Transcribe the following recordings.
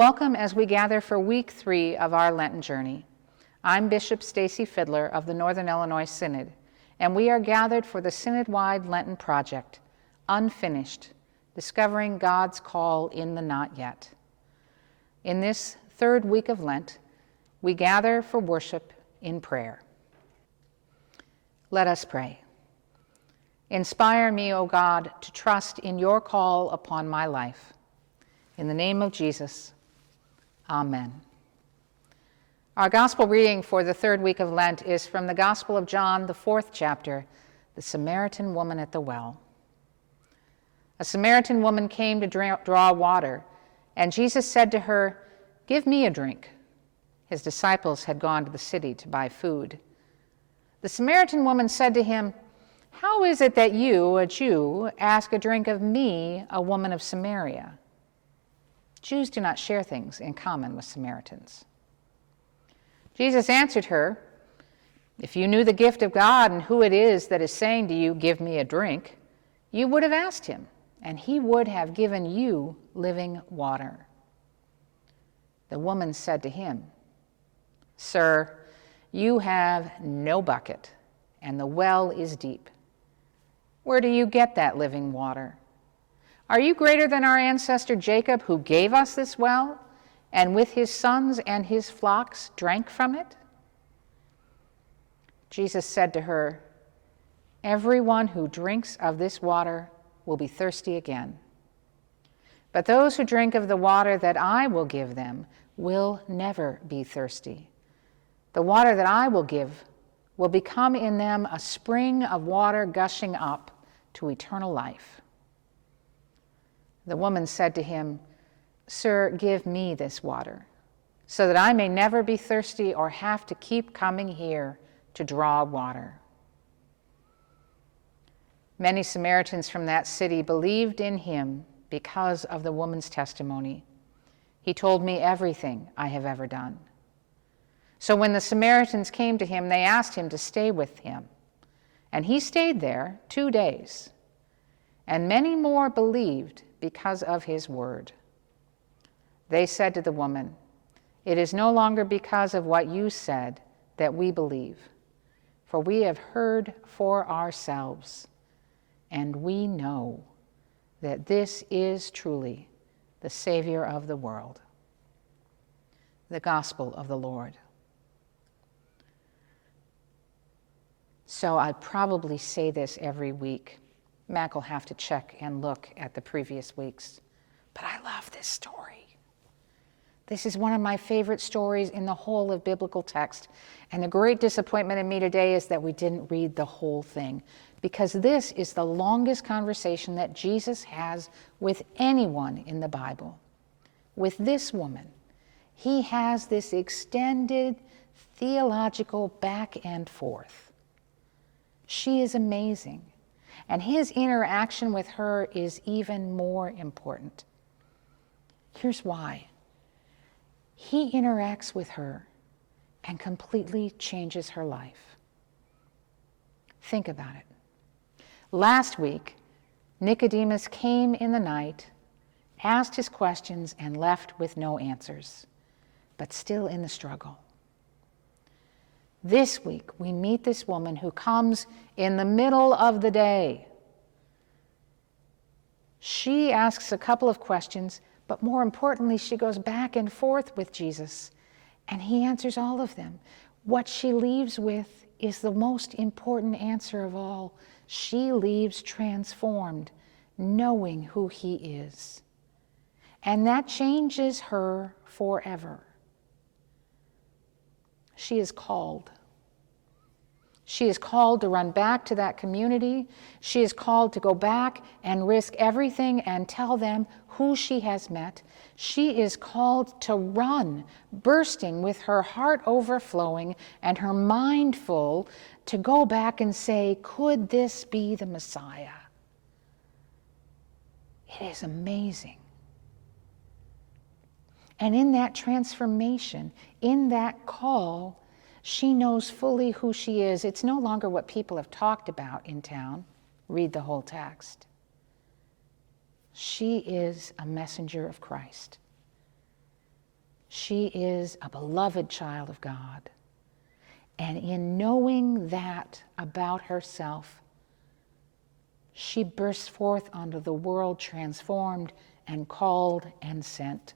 Welcome as we gather for week 3 of our Lenten journey. I'm Bishop Stacy Fiddler of the Northern Illinois Synod, and we are gathered for the Synod-wide Lenten project, Unfinished, Discovering God's Call in the Not Yet. In this third week of Lent, we gather for worship in prayer. Let us pray. Inspire me, O God, to trust in your call upon my life. In the name of Jesus, Amen. Our gospel reading for the third week of Lent is from the Gospel of John, the 4th chapter, the Samaritan woman at the well. A Samaritan woman came to draw water, and Jesus said to her, "Give me a drink." His disciples had gone to the city to buy food. The Samaritan woman said to him, "How is it that you, a Jew, ask a drink of me, a woman of Samaria?" Jews do not share things in common with Samaritans. Jesus answered her, "If you knew the gift of God and who it is that is saying to you, 'Give me a drink,' you would have asked him, and he would have given you living water." The woman said to him, "Sir, you have no bucket, and the well is deep. Where do you get that living water? Are you greater than our ancestor Jacob, who gave us this well, and with his sons and his flocks drank from it?" Jesus said to her, "Everyone who drinks of this water will be thirsty again. But those who drink of the water that I will give them will never be thirsty. The water that I will give will become in them a spring of water gushing up to eternal life." The woman said to him, "Sir, give me this water, so that I may never be thirsty or have to keep coming here to draw water." Many Samaritans from that city believed in him because of the woman's testimony. "He told me everything I have ever done." So when the Samaritans came to him, they asked him to stay with him. And he stayed there 2 days. And many more believed because of his word. They said to the woman, "It is no longer because of what you said that we believe, for we have heard for ourselves, and we know that this is truly the Savior of the world." The Gospel of the Lord. So I probably say this every week. Mac will have to check and look at the previous weeks. But I love this story. This is one of my favorite stories in the whole of biblical text. And the great disappointment in me today is that we didn't read the whole thing, because this is the longest conversation that Jesus has with anyone in the Bible. With this woman, he has this extended theological back and forth. She is amazing. And his interaction with her is even more important. Here's why. He interacts with her and completely changes her life. Think about it. Last week, Nicodemus came in the night, asked his questions, and left with no answers, but still in the struggle. This week, we meet this woman who comes in the middle of the day. She asks a couple of questions, but more importantly, she goes back and forth with Jesus, and he answers all of them. What she leaves with is the most important answer of all. She leaves transformed, knowing who he is. And that changes her forever. She is called. She is called to run back to that community. She is called to go back and risk everything and tell them who she has met. She is called to run, bursting with her heart overflowing and her mind full, to go back and say, "Could this be the Messiah?" It is amazing. And in that transformation, in that call, she knows fully who she is. It's no longer what people have talked about in town. Read the whole text. She is a messenger of Christ. She is a beloved child of God. And in knowing that about herself, she bursts forth onto the world transformed and called and sent.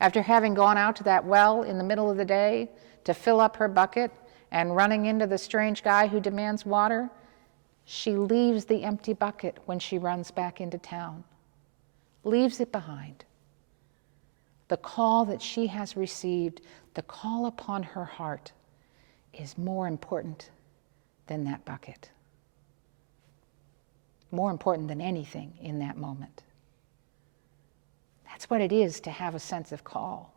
After having gone out to that well in the middle of the day to fill up her bucket and running into the strange guy who demands water, she leaves the empty bucket when she runs back into town, leaves it behind. The call that she has received, the call upon her heart, is more important than that bucket, more important than anything in that moment. That's what it is to have a sense of call.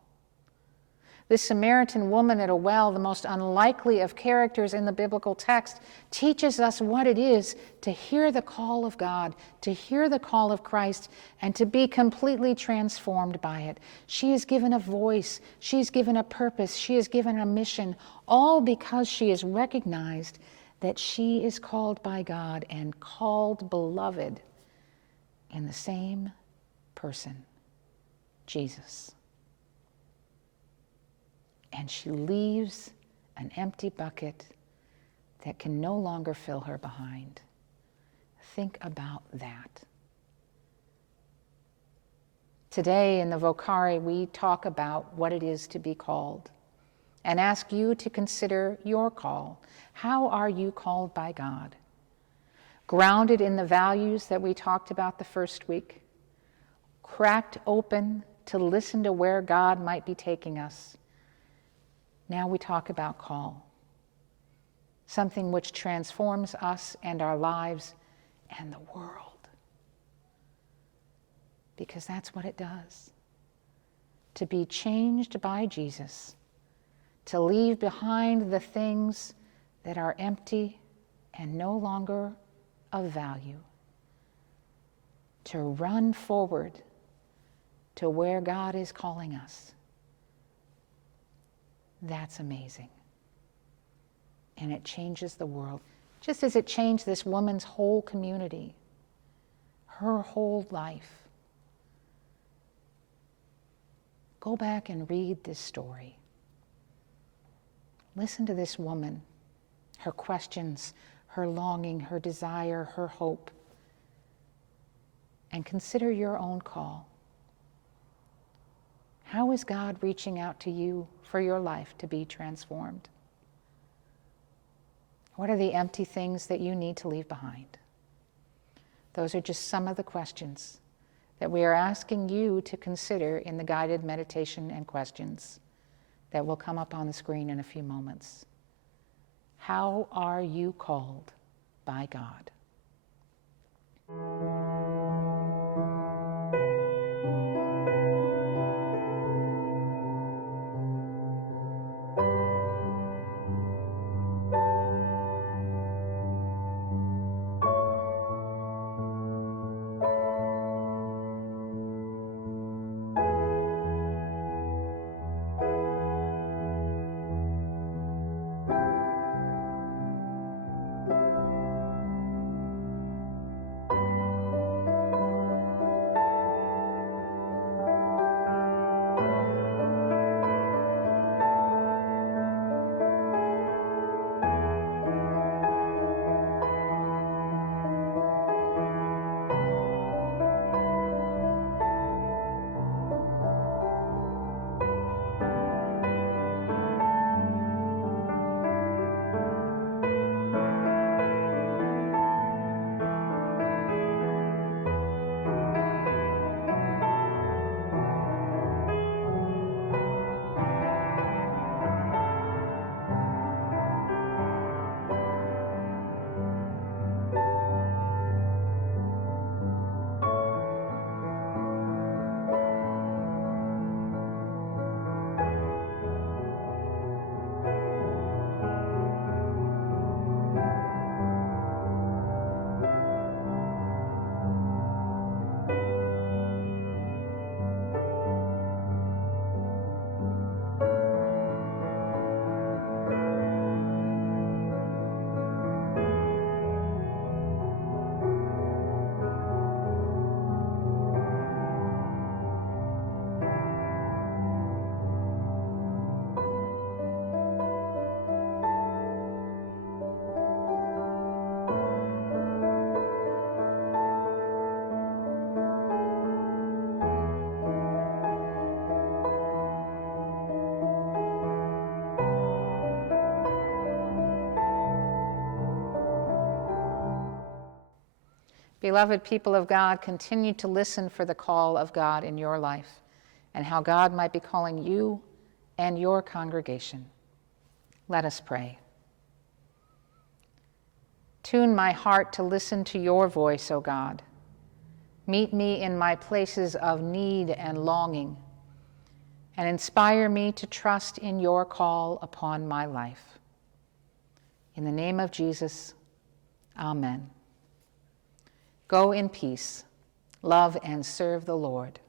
This Samaritan woman at a well, the most unlikely of characters in the biblical text, teaches us what it is to hear the call of God, to hear the call of Christ, and to be completely transformed by it. She is given a voice, she is given a purpose, she is given a mission, all because she is recognized that she is called by God and called beloved in the same person, Jesus. And she leaves an empty bucket that can no longer fill her behind. Think about that. Today in the Vocari, we talk about what it is to be called and ask you to consider your call. How are you called by God? Grounded in the values that we talked about the first week, cracked open to listen to where God might be taking us. Now we talk about call, something which transforms us and our lives and the world. Because that's what it does. To be changed by Jesus, to leave behind the things that are empty and no longer of value, to run forward to where God is calling us. That's amazing. And it changes the world, just as it changed this woman's whole community, her whole life. Go back and read this story. Listen to this woman, her questions, her longing, her desire, her hope, and consider your own call. How is God reaching out to you for your life to be transformed? What are the empty things that you need to leave behind? Those are just some of the questions that we are asking you to consider in the guided meditation and questions that will come up on the screen in a few moments. How are you called by God? Beloved people of God, continue to listen for the call of God in your life and how God might be calling you and your congregation. Let us pray. Tune my heart to listen to your voice, O God. Meet me in my places of need and longing, and inspire me to trust in your call upon my life. In the name of Jesus, amen. Go in peace, love and serve the Lord.